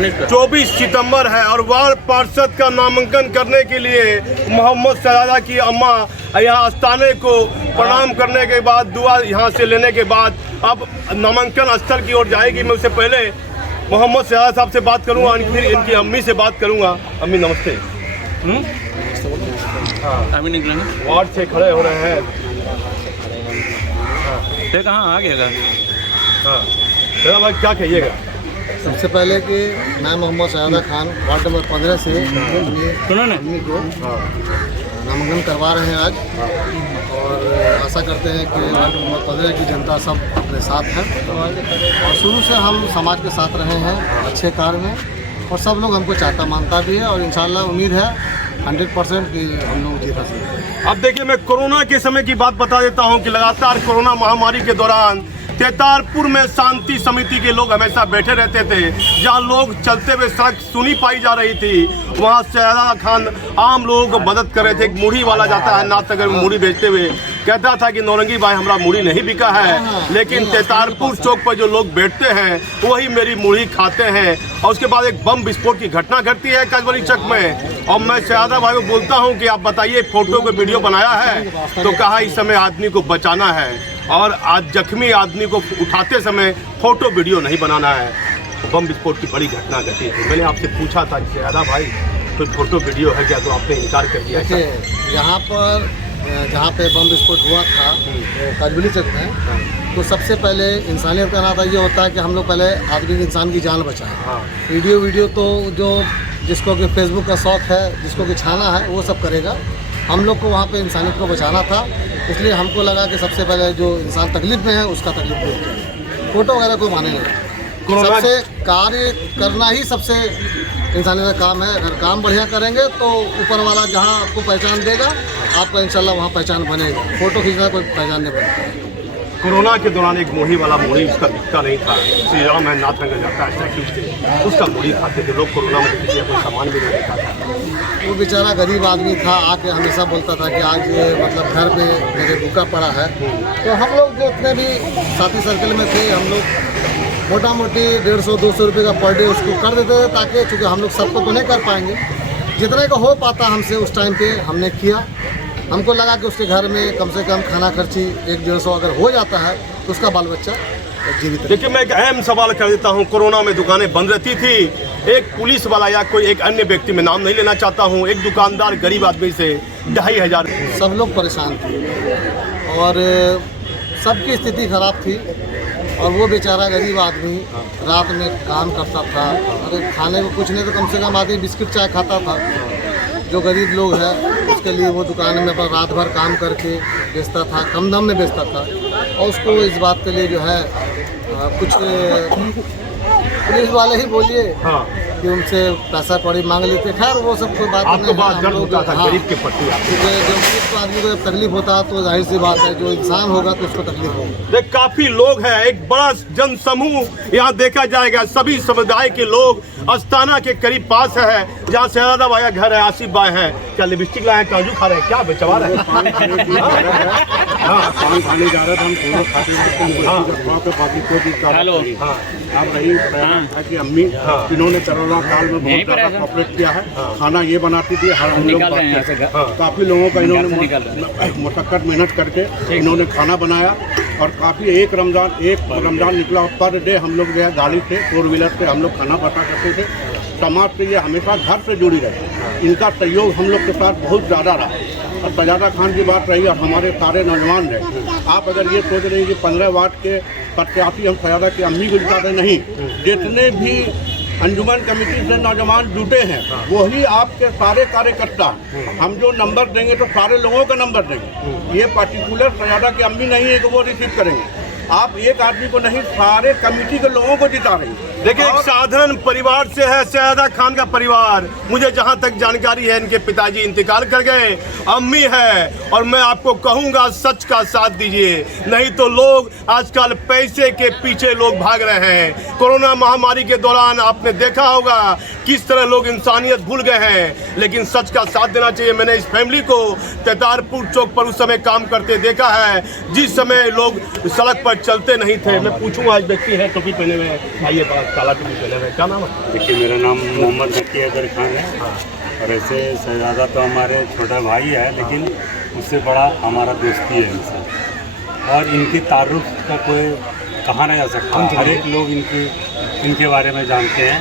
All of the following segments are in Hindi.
24 सितंबर है और वार्ड पार्षद का नामांकन करने के लिए मोहम्मद शहजादा की अम्मा यहाँ आस्थाने को प्रणाम करने के बाद दुआ यहाँ से लेने के बाद अब नामांकन स्थल की ओर जाएगी। मैं उससे पहले मोहम्मद शहजादा साहब से बात करूँगा, फिर इनकी अम्मी से बात करूँगा। अम्मी नमस्ते। अभी निकलेंगे, वार्ड से खड़े हो रहे हैं। कहाँ आ गया? हाँ शहजादा भाई क्या कहिएगा? सबसे पहले कि मैं मोहम्मद शहजादा खान वार्ड नंबर 15 से अपनी अम्मी को नामांकन करवा रहे हैं आज, और आशा करते हैं कि वार्ड नंबर 15 की जनता सब अपने साथ है और शुरू से हम समाज के साथ रहे हैं अच्छे कार्य में, और सब लोग हमको चाहता मानता भी है, और इंशाल्लाह उम्मीद है 100% कि हम लोग जीत हासिल करेंगे। अब देखिए, मैं कोरोना के समय की बात बता देता हूं कि लगातार कोरोना महामारी के दौरान तेतारपुर में शांति समिति के लोग हमेशा बैठे रहते थे। जहां लोग चलते हुए सड़क सुनी पाई जा रही थी, वहां शहजादा खान आम लोगों को मदद कर रहे थे। एक मुढ़ी वाला जाता है नाथनगर में मुढ़ी बेचते हुए, कहता था कि नौरंगी भाई हमारा मुढ़ी नहीं बिका है, लेकिन तेतारपुर चौक पर जो लोग बैठते हैं वही मेरी मुढ़ी खाते हैं। और उसके बाद एक बम विस्फोट की घटना घटती है काजवली चक में, और मैं शहजादा भाई को बोलता हूँ कि आप बताइए, फोटो को वीडियो बनाया है तो कहा इस समय आदमी को बचाना है, और आज जख्मी आदमी को उठाते समय फोटो वीडियो नहीं बनाना है। बम विस्फोट की बड़ी घटना घटी थी। मैंने आपसे पूछा था कि शहजादा भाई कोई फोटो वीडियो है क्या, तो आपने इनकार कर दिया। देखिए, यहाँ पर जहाँ पे बम विस्फोट हुआ था काजवली चक में, तो सबसे पहले इंसानियत का नाता ये होता है कि हम लोग पहले आदमी की, इंसान की जान बचाएं। वीडियो तो जो जिसको कि फेसबुक का शौक है, जिसको कि छाना है, वो सब करेगा। हम लोग को वहाँ पे इंसानियत को बचाना था, इसलिए हमको लगा कि सबसे पहले जो इंसान तकलीफ में है उसका तकलीफ दूर करें। फोटो वगैरह कोई माने नहीं, सबसे कार्य करना ही सबसे इंसानियत का काम है। अगर काम बढ़िया करेंगे तो ऊपर वाला जहाँ आपको पहचान देगा, आपका इंशाल्लाह वहाँ पहचान बनेगा। फोटो खींचना कोई पहचान नहीं बनेगा। कोरोना के दौरान एक मुढ़ी वाला मुढ़ी उसका बिकता नहीं था, श्री राम है नाथनगर जाता है स्टैचू से, उसका मुढ़ी खाते थे लोग। कोरोना में किसी कोई सामान भी नहीं लेता था। वो बेचारा गरीब आदमी था, आके हमेशा बोलता था कि आज ये मतलब घर में मेरे भूखा पड़ा है। तो हम लोग जो उतने भी साथी सर्कल में थे, हम लोग मोटा मोटी 150-200 रुपये का पर डे उसको कर देते थे, ताकि चूँकि हम लोग सबको तो नहीं कर पाएंगे, जितने का हो पाता हमसे उस टाइम पे हमने किया। हमको लगा कि उसके घर में कम से कम खाना खर्ची 100-150 अगर हो जाता है तो उसका बाल बच्चा जीवित। देखिए, मैं एक अहम सवाल कर देता हूँ। कोरोना में दुकानें बंद रहती थी, एक पुलिस वाला या कोई एक अन्य व्यक्ति, में नाम नहीं लेना चाहता हूँ, एक दुकानदार गरीब आदमी से 2500 सब लोग परेशान थे और सबकी स्थिति खराब थी, और वो बेचारा गरीब आदमी रात में काम करता था। अगर खाने को कुछ नहीं तो कम से कम आदमी बिस्किट चाय खाता था। जो गरीब लोग हैं उसके लिए वो दुकान में अपना रात भर काम करके बेचता था, कम दाम में बेचता था, और उसको इस बात के लिए जो है कुछ पुलिस वाले ही बोलिए कि उनसे पैसा कौड़ी मांग लेते। खैर वो सब कोई बात आपको बात दर्द होता था गरीब के प्रति। जब आदमी को जब तकलीफ होता है तो जाहिर सी बात है जो इंसान होगा तो उसको तकलीफ होगी। देख, काफी लोग हैं, एक बड़ा जन समूह यहाँ देखा जाएगा। सभी समुदाय के लोग अस्ताना के करीब पास है, जहाँ शहजादा भाई का घर है, आसिफ भाई है। क्या लिपस्टिक लाए, काजू खा रहे हैं, क्या बेचवा रहे हैं? पानी खाने जा रहे थे हम, दोनों खाते आप रही था कि अम्मी इन्होंने कोरोना काल में बहुत ज़्यादा कॉपरेट किया है। खाना ये बनाती थी, हम लोग काफ़ी लोगों का इन्होंने मशक्कत मेहनत करके इन्होंने खाना बनाया, और काफ़ी एक रमज़ान निकला। पर डे हम लोग जो है गाड़ी से 4 व्हीलर से हम लोग खाना बता करते थे। समाज से ये हमेशा घर से जुड़ी रही, इनका सहयोग हम लोग के साथ बहुत ज़्यादा रहा। और शहजादा खान की बात रही और हमारे सारे नौजवान रहे। आप अगर ये सोच रहे हैं कि 15 वार्ड के प्रत्याशी हम शहजादा की अम्मी को जिताते, नहीं, जितने भी अंजुमन कमेटी से नौजवान जुटे हैं वही आपके सारे कार्यकर्ता। हम जो नंबर देंगे तो सारे लोगों का नंबर देंगे। ये पर्टिकुलर शहजादा की अम्मी नहीं है कि वो रिसीव करेंगे। आप एक आदमी को नहीं, सारे कमेटी के लोगों को जिता रही हैं। देखिए, एक साधारण परिवार से है शहजादा खान का परिवार। मुझे जहां तक जानकारी है, इनके पिताजी इंतकाल कर गए, अम्मी है, और मैं आपको कहूंगा सच का साथ दीजिए, नहीं तो लोग आजकल पैसे के पीछे लोग भाग रहे हैं। कोरोना महामारी के दौरान आपने देखा होगा किस तरह लोग इंसानियत भूल गए हैं, लेकिन सच का साथ देना चाहिए। मैंने इस फैमिली को तेतारपुर चौक पर उस समय काम करते देखा है, जिस समय लोग सड़क पर चलते नहीं थे। मैं पूछूंगा, आज व्यक्ति है टोपी पहने हुए, आइए काला टोपी पहने हुए, क्या नाम है? देखिए, मेरा नाम मोहम्मद नकी हैदर खान है। और ऐसे शहजादा तो हमारे छोटा भाई है, लेकिन उससे बड़ा हमारा दोस्ती है इनसे। और इनकी तारुफ का कोई कहा नहीं जा सकता। हर एक लोग इनके बारे में जानते हैं।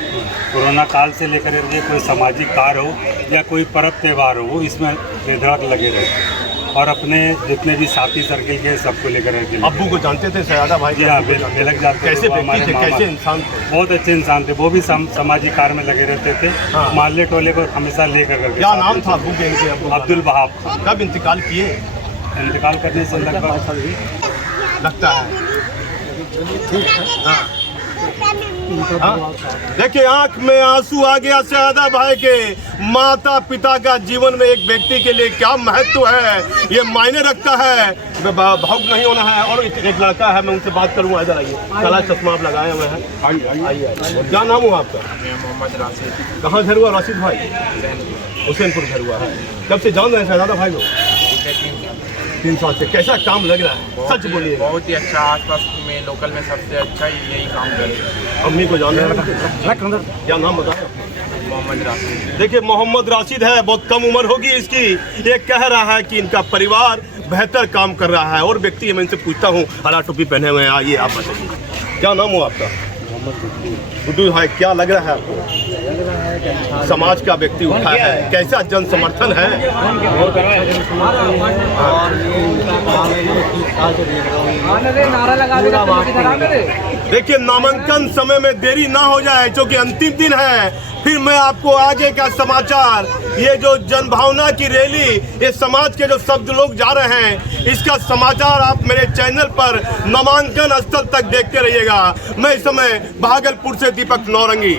कोरोना काल से लेकर के कोई सामाजिक कार्य हो या कोई पर्व त्यौहार हो, वो इसमें बेधड़क लगे रहते हैं। और अपने जितने भी साथी सर्किल के सबको लेकर के अब्बू को जानते थे शहजादा भाई? जी हाँ, बेलक जाते। कैसे व्यक्ति थे, कैसे इंसान थे? बहुत अच्छे इंसान थे। वो भी सामाजिक कार्य में लगे रहते थे। हाँ। माले टोले को हमेशा लेकर करके। क्या नाम था अब्बू के इनके? अब्दुल वहाब। कब इंतकाल किए? इंतकाल करने से लगभग लगता है। हाँ। देखिए, आंख में आंसू आ गया शहजादा भाई के। माता पिता का जीवन में एक व्यक्ति के लिए क्या महत्व है, ये मायने रखता है। भावुक नहीं होना है। और एक लड़का है, मैं उनसे बात करूँगा। इधर आइए, काला चश्मा आप लगाए हुए हैं। आइए। क्या नाम हुआ आपका? मोहम्मद राशिद। कहाँ घर हुआ राशिद भाई? हुसैनपुर घर हुआ है। कब से जान रहे हैं शहजादा भाई को? 3 साल से। कैसा काम लग रहा है, सच बोलिए? बहुत ही अच्छा। आसपास में लोकल में सबसे अच्छा यही काम कर रहे हैं। अम्मी को जान रहे हैं? क्या नाम बताया? मोहम्मद राशिद। देखिए, मोहम्मद राशिद है, बहुत कम उम्र होगी इसकी। ये कह रहा है कि इनका परिवार बेहतर काम कर रहा है। और व्यक्ति मैं इनसे पूछता हूँ, हरा टोपी पहने हुए हैं, आइए आप बताइए, क्या नाम हुआ आपका? गुड्डू भाई, क्या लग रहा है आपको? समाज का व्यक्ति उठा है, कैसा जन समर्थन है? देखिए, नामांकन समय में देरी ना हो जाए, क्योंकि अंतिम दिन है। फिर मैं आपको आगे का समाचार, ये जो जन भावना की रैली, ये समाज के जो शब्द लोग जा रहे हैं, इसका समाचार आप मेरे चैनल पर नामांकन स्थल तक देखते रहिएगा। मैं इस समय भागलपुर से दीपक नौरंगी।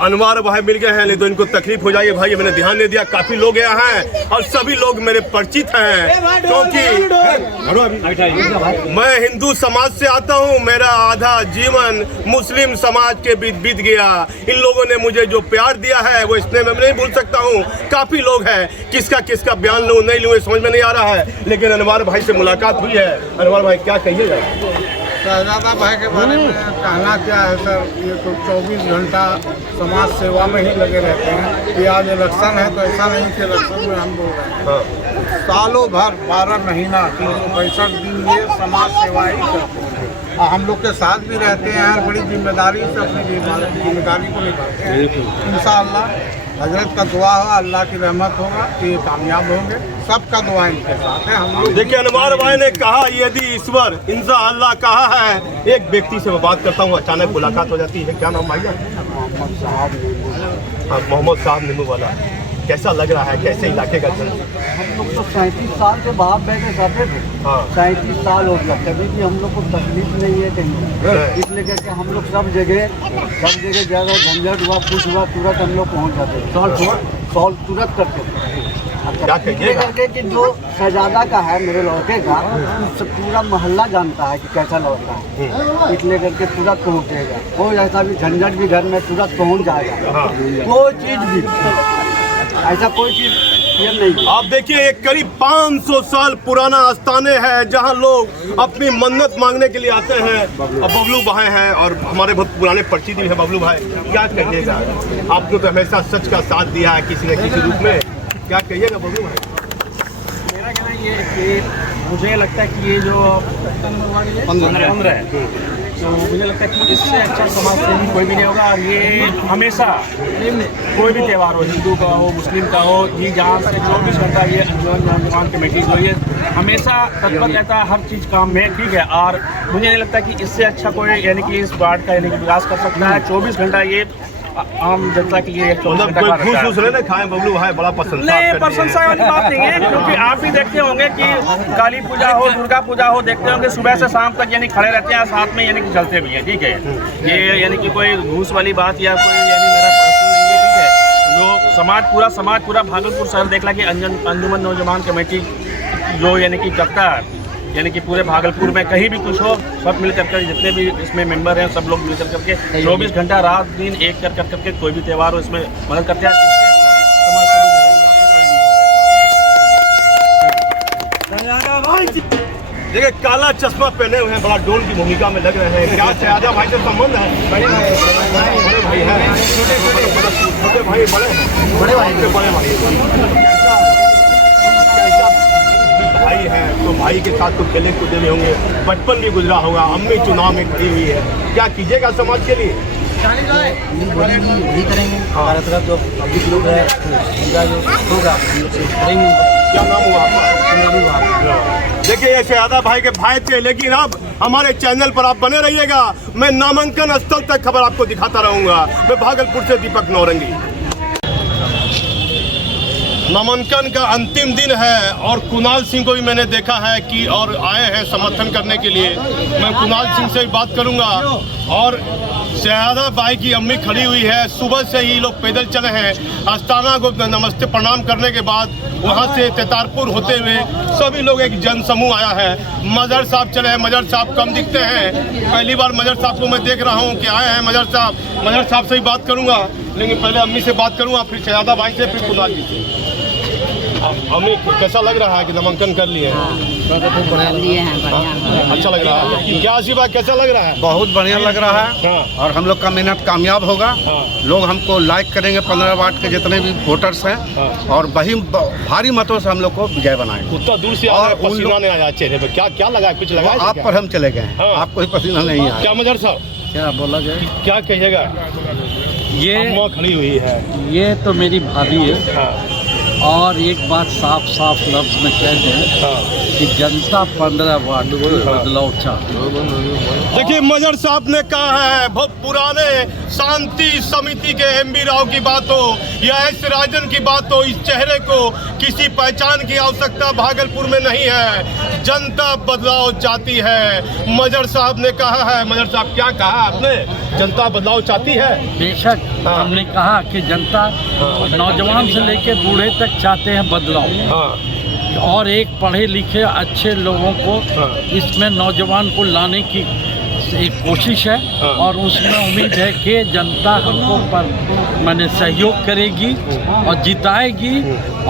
अनवार भाई मिल गए हैं, नहीं तो इनको तकलीफ हो जाएगी। भाई मैंने ध्यान नहीं दिया, काफी लोग यहाँ हैं और सभी लोग मेरे परिचित हैं, क्योंकि मैं हिंदू समाज से आता हूँ। मेरा आधा जीवन मुस्लिम समाज के बीच बीत गया। इन लोगों ने मुझे जो प्यार दिया है वो इसने मैं नहीं भूल सकता हूँ। काफी लोग हैं, किसका बयान लूँ नहीं लूँ समझ में नहीं आ रहा है, लेकिन अनवार भाई से मुलाकात हुई है। अनवार भाई, क्या कहिएगा? शहजादा भाई के बारे में कहना क्या है सर, ये तो 24 घंटा समाज सेवा में ही लगे रहते हैं। कि आज इलेक्शन है तो ऐसा नहीं कि इलेक्शन में हम बोल रहे हैं। सालों भर 12 महीना 365 दिन ये समाज सेवा ही करते हैं। और हम लोग के साथ भी रहते हैं, बड़ी जिम्मेदारी से अपनी जिम्मेदारी को निभाते हैं। इंशाअल्लाह हजरत का दुआ हो, अल्लाह की रहमत होगा कि ये कामयाब होंगे। सबका दुआ इनके साथ है। हम लोग देखिए, अनवार भाई ने कहा यदि ईश्वर इंशाअल्लाह कहा है। एक व्यक्ति से मैं बात करता हूँ, अचानक मुलाकात हो जाती है। क्या नाम भाई? मोहम्मद साहब नींबू वाला। कैसा लग रहा है, कैसे इलाके का जन? हम लोग तो 37 साल से बाहर बैठे करते थे। 37 साल हो गया, कभी भी हम लोग को तकलीफ नहीं है कहीं। इसलिए करके हम लोग सब जगह ज़्यादा झंझट हुआ, कुछ हुआ, तुरंत हम लोग पहुँच जाते, सॉल्व तुरंत करते थे। क्या कहिएगा? करके कि जो शहजादा का है मेरे लड़के का, उससे पूरा मोहल्ला जानता है कि कैसा लड़का है। इसलिए करके तुरंत पहुँचेगा। कोई ऐसा भी झंझट भी घर में तुरंत पहुँच जाएगा। कोई चीज़ भी ऐसा कोई चीज़ ये नहीं। आप देखिए, एक करीब 500 साल पुराना आस्थाने है, जहां लोग अपनी मन्नत मांगने के लिए आते हैं। अब बबलू भाई हैं और हमारे बहुत पुराने परिचित भी है। बबलू भाई, क्या कहिएगा? आपने तो हमेशा सच का साथ दिया है किसी न किसी रूप में, क्या कहिएगा बबलू भाई? मेरा कहना ये है कि मुझे लगता है कि ये जो 15 है, तो मुझे लगता है कि इससे अच्छा समाज सेवी कोई भी नहीं होगा। और ये हमेशा कोई भी त्यौहार हो, हिंदू का हो, मुस्लिम का हो, ये जहाँ से 24 घंटा ये अंजुमन नौजवान कमेटी जो ये हमेशा तत्पर रहता है हर चीज़ काम में, ठीक है। और मुझे नहीं लगता कि इससे अच्छा कोई यानी कि इस वार्ड का यानी कि विकास कर सकता है। 24 घंटा ये आम जनता के लिए घूस लेने खाए बबलू भाई, बड़ा पसंद नहीं, प्रशंसा वाली बात नहीं है, क्योंकि आप भी देखते होंगे कि काली पूजा हो, दुर्गा पूजा हो, देखते होंगे सुबह से शाम तक यानी खड़े रहते हैं, साथ में यानी कि चलते भी हैं, ठीक है। ये यानी कि कोई घूस वाली बात या कोई यानी मेरा प्रश्न नहीं है, ठीक है। जो समाज पूरा भागलपुर शहर देख ला कि अंजुमन नौजवान कमेटी जो यानी कि करता है, यानी कि पूरे भागलपुर में कहीं भी कुछ हो, सब मिल कर जितने भी इसमें मेंबर हैं सब लोग मिल करके 24 घंटा रात दिन एक करके कोई भी त्यौहार हो इसमें मदद करते हैं। देखिए काला चश्मा पहने हुए हैं, बड़ा डोल की भूमिका में लग रहे हैं। क्या शहजादा भाई से संबंध है? बड़े भाई हैं, छोटे भाई बड़े भाई से बड़े भाई हैं, तो भाई के साथ तो खेले कूदे भी होंगे, बचपन भी गुजरा होगा। अम्मी चुनाव में खड़ी हुई है, क्या कीजिएगा समाज के लिए? वही करेंगे हमारा तरफ जो पब्लिक लोग है जो होगा करेंगे। क्या नाम हुआ आपका? देखिए ये शहजादा भाई के भाई थे, लेकिन अब हमारे चैनल पर आप बने रहिएगा। मैं नामांकन स्थल तक खबर आपको दिखाता रहूंगा। मैं भागलपुर से दीपक नौरंगी। नामांकन का अंतिम दिन है और कुणाल सिंह को भी मैंने देखा है कि और आए हैं समर्थन करने के लिए। मैं कुणाल सिंह से भी बात करूंगा। और शहजादा भाई की अम्मी खड़ी हुई है, सुबह से ही लोग पैदल चले हैं। आस्थाना को नमस्ते प्रणाम करने के बाद वहां से तेतारपुर होते हुए सभी लोग एक जन समूह आया है। मजहर साहब चले हैं, मजहर साहब कम दिखते हैं, पहली बार मजहर साहब को मैं देख रहा हूं कि आए हैं मजहर साहब से ही बात करूंगा, लेकिन पहले अम्मी से बात करूंगा, फिर शहजादा भाई से, फिर कुणाल जी से। अम्मी कैसा लग रहा है कि नामांकन कर लिए हैं? अच्छा लग रहा है। क्या आशीर्वाद कैसा लग रहा है? बहुत बढ़िया लग रहा है और हम लोग का मेहनत कामयाब होगा। लोग हमको लाइक करेंगे, 15 वार्ड के जितने भी वोटर्स हैं और भारी मतों से हम लोग को विजय बनाएंगे। उतना दूर से और पसीना नहीं आया चेहरे पे, क्या लगा? कुछ लगा? आप पर हम चले गए, आपको ही पसीना नहीं आया। क्या मजहर साहब क्या बोला जाए? क्या कहिएगा? ये अम्मा खड़ी हुई है, ये तो मेरी भाभी है और एक बात साफ लफ्ज में कह दें कि जनता 15 वार्ड को बदलाव चाहती। देखिए मजहर साहब ने कहा है, बहुत पुराने शांति समिति के एमबी राव की बात हो या एस राजन की बात हो, इस चेहरे को किसी पहचान की आवश्यकता भागलपुर में नहीं है। जनता बदलाव चाहती है, मजहर साहब ने कहा है। मजहर साहब क्या कहा आपने? जनता बदलाव चाहती है। बेशक हमने कहा कि जनता नौजवान से लेकर बूढ़े तक चाहते हैं बदलाव और एक पढ़े लिखे अच्छे लोगों को इसमें नौजवान को लाने की एक कोशिश है और उसमें उम्मीद है कि जनता हमको मैंने सहयोग करेगी और जिताएगी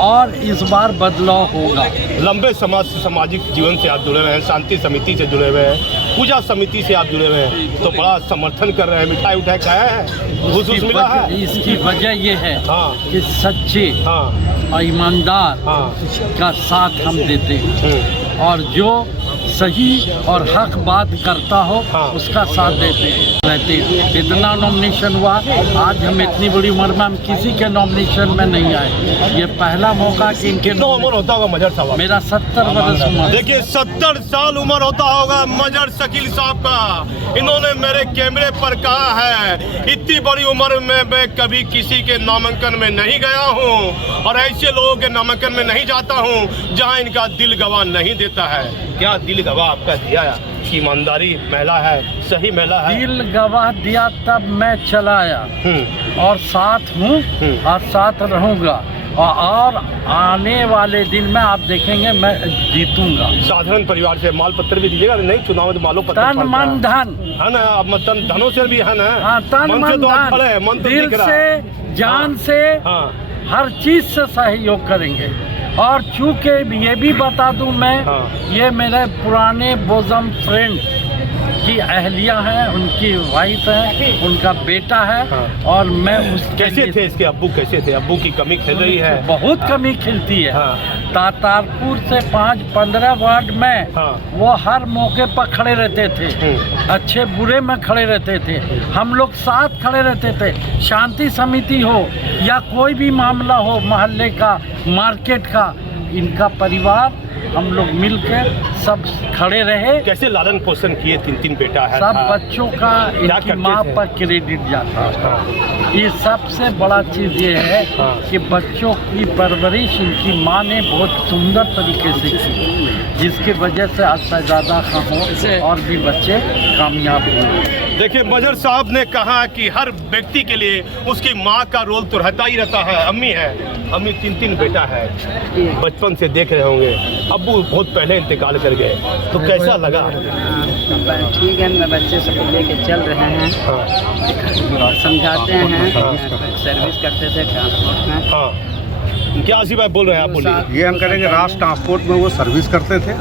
और इस बार बदलाव होगा। लंबे सामाजिक जीवन से आप जुड़े हुए हैं, शांति समिति से जुड़े हुए हैं, पूजा समिति से आप जुड़े हुए हैं, तो बड़ा समर्थन कर रहे हैं। मिठाई उठाई खाया है, घूस मिला है? इसकी वजह ये है कि सच्चे और ईमानदार का साथ हम देते हैं और जो सही और हक बात करता हो उसका साथ देते रहते हैं। इतना नॉमिनेशन हुआ, आज हम इतनी बड़ी उम्र में हम किसी के नॉमिनेशन में नहीं आए। ये पहला मौका कि इनके उम्र होता होगा मजहर साहब? मेरा 70 वर्ष उम्र। देखिए 70 साल उम्र होता होगा मजहर शकील साहब का। इन्होंने मेरे कैमरे पर कहा है, इतनी बड़ी उम्र में मैं कभी किसी के नामांकन में नहीं गया हूँ और ऐसे लोगों के नामांकन में नहीं जाता हूँ जहाँ इनका दिल गवाह नहीं देता है। क्या दिल गवाह आपका दिया? ईमानदारी महिला है, सही महिला है। दिल गवाह दिया तब मैं चला आया और साथ हूँ और साथ रहूँगा और आने वाले दिन में आप देखेंगे मैं जीतूंगा। साधारण परिवार से माल पत्र भी दीजिएगा? नहीं, चुनाव में मालो पत्र तन मन धन है ना, अब तन धनों से भी है ना। हाँ, तन मन धन, दिल से जान से हर चीज से सहयोग करेंगे। और चूँकि ये भी बता दूं मैं, ये मेरे पुराने बोजम फ्रेंड की अहलिया हैं, उनकी वाइफ है, उनका बेटा है और मैं उसके कैसे थे इसके अब्बू? कैसे थे अब्बू? की कमी खिल रही है? बहुत कमी खिलती है। तातारपुर से 5-15 वार्ड में वो हर मौके पर खड़े रहते थे, अच्छे बुरे में खड़े रहते थे, हम लोग साथ खड़े रहते थे। शांति समिति हो या कोई भी मामला हो, मोहल्ले का, मार्केट का, इनका परिवार हम लोग मिलकर सब खड़े रहे। कैसे लालन पोषण किए? 3 बेटा है, सब बच्चों का इनकी माँ पर क्रेडिट जाता है। ये सबसे बड़ा चीज़ ये है कि बच्चों की परवरिश इनकी माँ ने बहुत सुंदर तरीके से की, जिसकी वजह से आज शहजादा खां हो और भी बच्चे कामयाब हुए। देखिए मजहर साहब ने कहा कि हर व्यक्ति के लिए उसकी माँ का रोल तो रहता ही रहता है। अम्मी है, अम्मी 3 बेटा है, बचपन से देख रहे होंगे। अब्बू बहुत पहले इंतकाल कर गए, तो कैसा लगा? ठीक है, मैं बच्चे सब लेके चल रहे हैं और समझाते हैं। सर्विस करते थे ट्रांसपोर्ट में। क्या आसिफ भाई बोल रहे हैं आप? बोलिए। ये हम करेंगे, राष्ट्र ट्रांसपोर्ट में वो सर्विस करते थे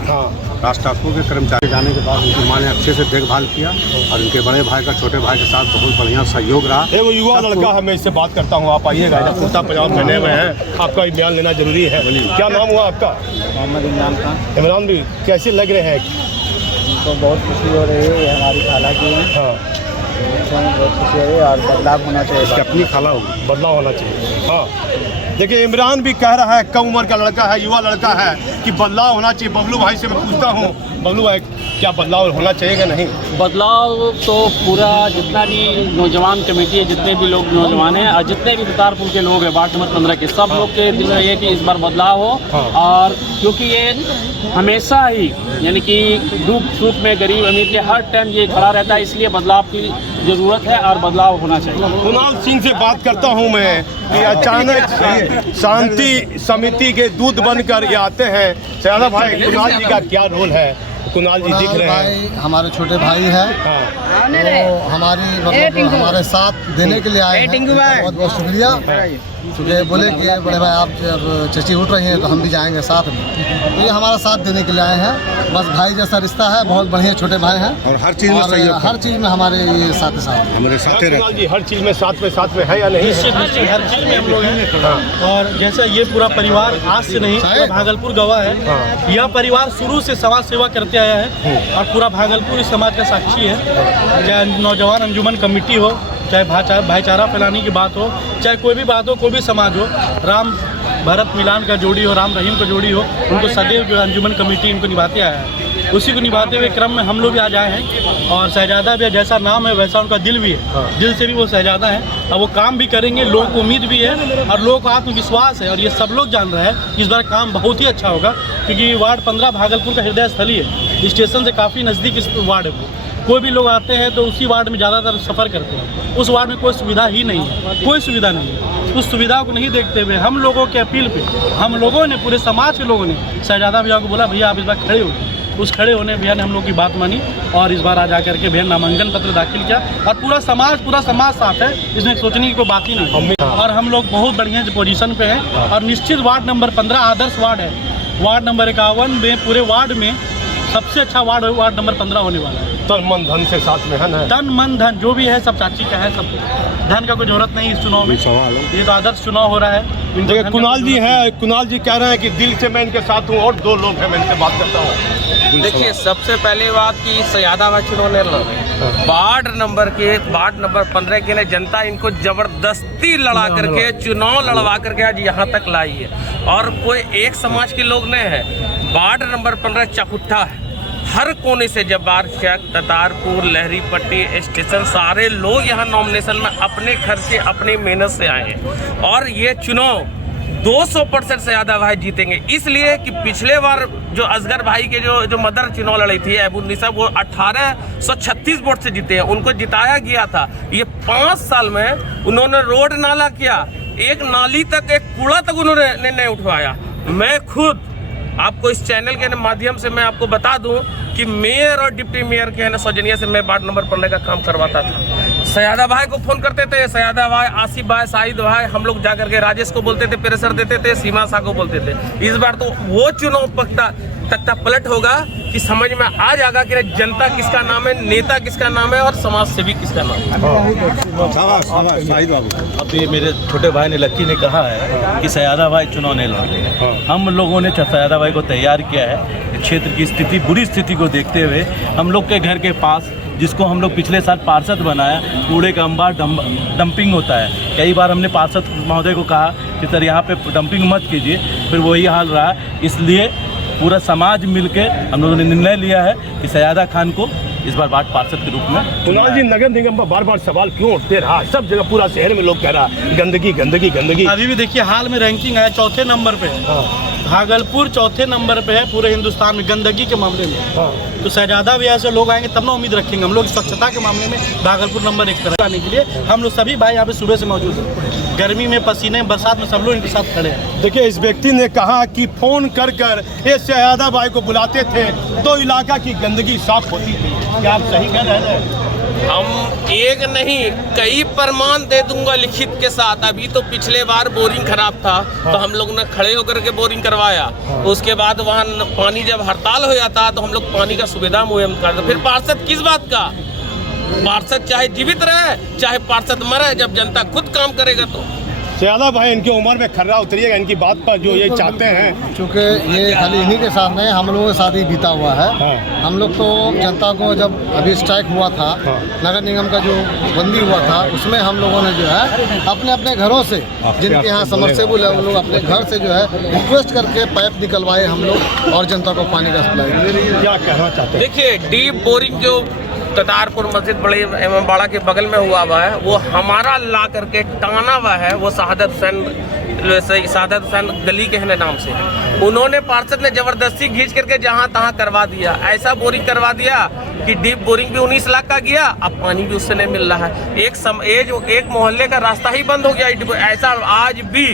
राज ठाकुर के कर्मचारी जाने के बाद उनकी माँ ने अच्छे से देखभाल किया और उनके बड़े भाई का छोटे भाई के साथ बहुत बढ़िया सहयोग रहा। एक युवा लड़का है, मैं इससे बात करता हूँ, आप आइएगा, कुर्ता पजामा पहने हुए हैं, आपका बयान लेना जरूरी है। क्या नाम हुआ आपका? मोहम्मद इमरान खान। इमरान भी कैसे लग रहे हैं? तो बहुत खुशी हो रही है, ये हमारी खाला की है। हाँ, बहुत खुशी हो रही है और बदलाव होना चाहिए। इसकी अपनी खाला होगी, बदलाव होना चाहिए। हाँ, देखिए इमरान भी कह रहा है, कम उम्र का लड़का है, युवा लड़का है, कि बदलाव होना चाहिए। बबलू भाई से मैं पूछता हूँ, बबलू भाई क्या बदलाव होना चाहिए कि नहीं? बदलाव तो पूरा जितना भी नौजवान कमेटी है, जितने भी लोग नौजवान हैं और जितने भी तारपुर के लोग हैं वार्ड नंबर 15 के, सब लोग के दिल में ये कि इस बार बदलाव हो। और क्योंकि ये हमेशा ही यानी कि दुख सुख में गरीब अमीर के हर टाइम ये खड़ा रहता है, इसलिए बदलाव की ज़रूरत है और बदलाव होना चाहिए। कुणाल सिंह से बात करता हूँ मैं कि अचानक शांति समिति के दूत बनकर ये आते हैं। सयादा भाई, कुणाल जी का क्या रोल है? कुणाल जी दिख रहे हैं, हमारे छोटे भाई हैं। तो हमारी मतलब हमारे साथ देने के लिए आए हैं। बहुत बहुत शुक्रिया। क्योंकि बोले कि बड़े भाई आप जब चची उठ रही हैं तो हम भी जाएंगे साथ में, तो ये हमारा साथ देने के लिए आए हैं। बस भाई जैसा रिश्ता है, बहुत बढ़िया छोटे भाई हैं और हर चीज़ में सहयोग, हर चीज़ में हमारे ये साथ साथ हमारे साथ कुणाल जी हर चीज़ में साथ में है या नहीं? हर चीज़ में हम लोग हैं। और जैसे ये पूरा परिवार आज से नहीं, पूरा भागलपुर गवाह है। यह परिवार शुरू से समाज सेवा करते आया है और पूरा भागलपुर इस समाज का साक्षी है। चाहे नौजवान अंजुमन कमेटी हो, चाहे भाईचारा फैलाने की बात हो, चाहे कोई भी बात हो, कोई भी समाज हो, राम भरत मिलान का जोड़ी हो, राम रहीम का जोड़ी हो, उनको सदैव जो अंजुमन कमेटी इनको निभाते आया है। उसी को निभाते हुए क्रम में हम लोग भी आज आए हैं। और शहजादा भी जैसा नाम है वैसा उनका दिल भी है, दिल से भी वो शहजादा है और वो काम भी करेंगे। लोगों को उम्मीद भी है और लोगों को आत्मविश्वास है और ये सब लोग जान रहे हैं इस बार काम बहुत ही अच्छा होगा। क्योंकि वार्ड 15 भागलपुर का हृदय स्थली है, स्टेशन से काफ़ी नज़दीक इस वार्ड है। कोई भी लोग आते हैं तो उसी वार्ड में ज़्यादातर सफ़र करते हैं। उस वार्ड में कोई सुविधा ही नहीं है, कोई सुविधा नहीं है। उस सुविधा को नहीं देखते हुए हम लोगों के अपील पे हम लोगों ने, पूरे समाज के लोगों ने शहजादा भैया को बोला, भैया आप इस बार खड़े हो। उस खड़े होने भैया ने हम लोग की बात मानी और इस बार आ जा करके भैया नामांकन पत्र दाखिल किया। और पूरा समाज साथ है, इसमें सोचने की कोई बात ही नहीं। और हम लोग बहुत बढ़िया पोजीशन पे हैं और निश्चित वार्ड नंबर 15 आदर्श वार्ड है। वार्ड नंबर 51 में पूरे वार्ड में सबसे अच्छा वार्ड नंबर 15 होने वाला है। तन मन धन से साथ में है ना? तन मन धन जो भी है सब चाची का है, सब धन का कोई जरूरत नहीं इस चुनाव में। ये तो आदर्श चुनाव हो रहा है। देखिए कुणाल जी है, कुणाल जी कह रहे हैं कि दिल से मैं इनके साथ हूँ और 2 लोग हैं, मैं इनसे बात करता हूँ। देखिए सबसे पहले बात की सयादा भाई चुनाव लड़े वार्ड नंबर 15 के लिए जनता इनको जबरदस्ती लड़ा करके चुनाव लड़वा करके आज यहाँ तक लाई है। और कोई एक समाज के लोग नहीं है। वार्ड नंबर 15 चकुट्ठा है, हर कोने से जब्बार चक, ततारपुर, लहरी पट्टी स्टेशन, सारे लोग यहाँ नॉमिनेशन में अपने खर्च से अपनी मेहनत से आए हैं। और ये चुनाव 200% से ज़्यादा भाई जीतेंगे, इसलिए कि पिछले बार जो असगर भाई के जो मदर चुनाव लड़ी थी अबुन्निसा, वो 1836 वोट से जीते हैं। उनको जिताया गया था। ये 5 साल में उन्होंने रोड नाला किया, एक नाली तक, एक कूड़ा तक उन्होंने नहीं उठवाया। मैं खुद आपको इस चैनल के माध्यम से मैं आपको बता दूं कि मेयर और डिप्टी मेयर के है सौजन्य से मैं वार्ड नंबर 15 का काम करवाता था। सयादा भाई को फ़ोन करते थे, सयादा भाई, आसिफ भाई, शाहिद भाई, हम लोग जा करके राजेश को बोलते थे, प्रेशर देते थे, सीमा शाह को बोलते थे। इस बार तो वो चुनाव तख्ता पलट होगा कि समझ में आ जाएगा कि जनता किसका नाम है, नेता किसका नाम है और समाज सेवी किसका नाम है। अब ये मेरे छोटे भाई ने, लक्की ने कहा है कि सयादा भाई चुनाव नहीं लड़ेंगे। हम लोगों ने सयादा भाई को तैयार किया है। क्षेत्र की स्थिति, बुरी स्थिति को देखते हुए हम लोग के घर के पास, जिसको हम लोग पिछले साल पार्षद बनाया, कूड़े का अंबार डंपिंग होता है। कई बार हमने पार्षद महोदय को कहा कि सर यहाँ पे डंपिंग मत कीजिए, फिर वही हाल रहा। इसलिए पूरा समाज मिलकर हम लोगों ने निर्णय लिया है कि सयादा खान को इस बार वार्ड पार्षद के रूप में। कुणाल जी, नगर निगम पर बार बार सवाल क्यों उठते रहा? सब जगह पूरा शहर में लोग कह रहा गंदगी गंदगी गंदगी। अभी भी देखिए हाल में रैंकिंग है, 4थे नंबर पे है। भागलपुर 4थे नंबर पे है पूरे हिंदुस्तान में गंदगी के मामले में। तो शहजादा भी ऐसे लोग आएंगे तब ना उम्मीद रखेंगे हम लोग स्वच्छता के मामले में भागलपुर नंबर 1 पर आने के लिए। हम लोग सभी भाई यहाँ पे सुबह से मौजूद हैं, गर्मी में, पसीने, बरसात में सब लोग इनके साथ खड़े हैं। देखिए इस व्यक्ति ने कहा कि फ़ोन कर ये शहजादा भाई को बुलाते थे तो इलाका की गंदगी साफ होती थी। क्या आप सही कह रहे हैं? हम एक नहीं कई प्रमाण दे दूंगा लिखित के साथ। अभी तो पिछले बार बोरिंग खराब था तो हम लोग ने खड़े होकर के बोरिंग करवाया। उसके बाद वहाँ पानी जब हड़ताल हो जाता तो हम लोग पानी का सुविधा मुहैया कर दो। फिर पार्षद किस बात का? पार्षद चाहे जीवित रहे चाहे पार्षद मरे, जब जनता खुद काम करेगा तो। सयादा भाई, इनकी उम्र में खर्रा उतरिएगा इनकी बात पर जो ये चाहते हैं, क्योंकि ये खाली इन्हीं के साथ नहीं, हम लोगों के साथ ही बीता हुआ है। हम लोग तो जनता को जब अभी स्ट्राइक हुआ था, नगर निगम का जो बंदी हुआ था, उसमें हम लोगों ने जो है अपने अपने घरों से, जिनके यहाँ समरसेबल है, वो लोग अपने घर से जो है रिक्वेस्ट करके पाइप निकलवाए हम लोग और जनता को पानी का सप्लाई। क्या कहना चाहते हैं? देखिए, डीप बोरिंग जो ततारपुर मस्जिद बड़े एवं बाड़ा के बगल में हुआ है, वो हमारा ला करके टाना हुआ है। वो शहादत हुसैन गली के है नाम से, उन्होंने पार्षद ने जबरदस्ती खींच करके जहां तहां करवा दिया। ऐसा बोरिंग करवा दिया कि डीप बोरिंग भी 19 लाख का गया, अब पानी भी उससे नहीं मिल रहा है। एक मोहल्ले का रास्ता ही बंद हो गया। ऐसा आज भी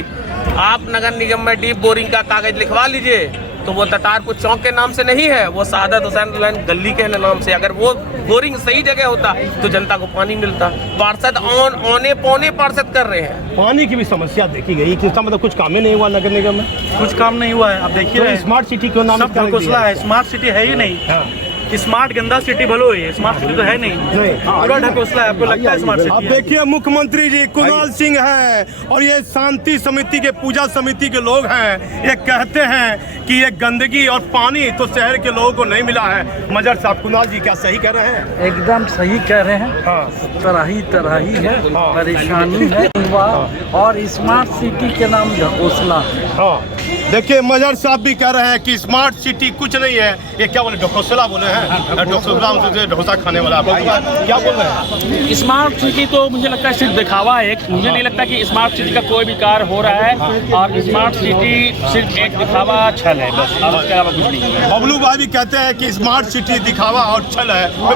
आप नगर निगम में डीप बोरिंग का कागज लिखवा लीजिए तो वो ततारपुर चौक के नाम से नहीं है, वो शहादत हुसैन गली के नाम से। अगर वो बोरिंग सही जगह होता तो जनता को पानी मिलता। पार्षद औने पौने पार्षद कर रहे हैं। पानी की भी समस्या देखी गई, इसका मतलब कुछ काम ही नहीं हुआ नगर निगम में, कुछ काम नहीं हुआ है। अब देखिए, तो स्मार्ट सिटी क्यों नाम ढकोसला है, स्मार्ट सिटी है ही नहीं। स्मार्ट गंदा सिटी भलो है, स्मार्ट सिटी तो है नहीं, पूरा ढकोसला है। आपको लगता है स्मार्ट सिटी? अब देखिए, मुख्यमंत्री जी कुणाल सिंह हैं और ये शांति समिति के पूजा समिति के लोग हैं। ये कहते हैं कि ये गंदगी और पानी तो शहर के लोगों को नहीं मिला है। मजर साहब, कुणाल जी क्या सही कह रहे हैं? एकदम सही कह रहे हैं। तराही है, परेशानी है और स्मार्ट सिटी के नाम ढकोसला। देखिए, मजर साहब भी कह रहे हैं कि स्मार्ट सिटी कुछ नहीं है। ये क्या बोले, ढकोसला बोले हैं? ढकोसला से डोसा खाने वाला भाई क्या बोल रहे हैं? स्मार्ट सिटी तो मुझे लगता है सिर्फ दिखावा है। मुझे नहीं लगता कि स्मार्ट सिटी का कोई भी कार्य हो रहा है और स्मार्ट सिटी सिर्फ एक दिखावा छल है बस, और उसके अलावा कुछ नहीं है। बबलू भाई भी कहते हैं कि स्मार्ट सिटी दिखावा और छल है।